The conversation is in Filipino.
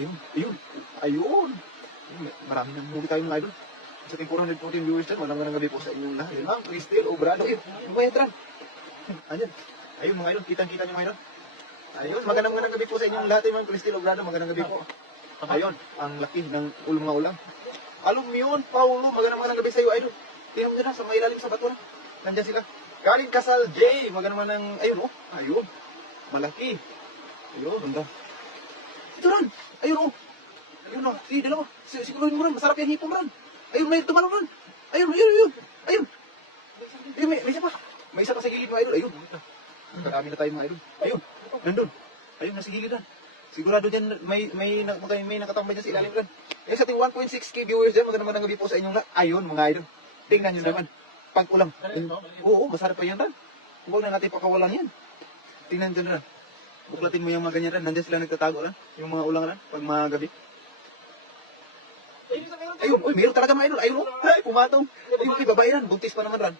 Ayun, ayun, ayun. Marami nang muli tayo mga idol. Sa ating 414 viewers dyan, magandang gabi po sa inyong lahat. Ayun, Ma'am Cristel Obrado. Ayun, lumayatran. Ayan. Ayun mga idol, kitang-kita niyo mga idol. Ayun, magandang gabi po sa inyong lahat, Ma'am Cristel Obrado. Magandang gabi po. Ayun, ang laki ng mga ulam. Alumiyon, Paulo, magandang gabi sa iyo, idol. Tingnan mo na sa may ilalim sa bato na. Nandiyan sila. Karin Casal J, magandang ayun oh. Ayun. Malaki. Ayun, ganda. Ito ran. Ayun oh. Ayun oh. Sige, dalawa. Siguruhin mo ran. Masarap yan hipon ran. Ayun, may tumalong ran. Ayun, ayun, ayun. Ayun. Ayun, may isa pa. May isa pa sa gilid mga idol. Ayun. Marami na tayo mga idol. Ayun. Nandun. Ayun, nasa gilid ran. Sigurado dyan, may nakatambay dyan sa ilalim ran. Ayun, sa ating 1.6k viewers dyan, magandang gabi po sa inyong lahat. Ayun, mga idol. Tingnan nyo naman. Pag-ulam. Oo, masarap pa yan ran. Huwag na natin pakawalan yan. Tingnan dyan ran. Buklatin mo yung mga ganyan ran. Nandiyan sila nagtatago ran. Yung mga ulang ran. Pag mga gabi. Ayun, uy, meron talaga mga idol. Ayun, oh. Ay, pumatong. Ayun, kay babae ran. Buntis pa naman ran.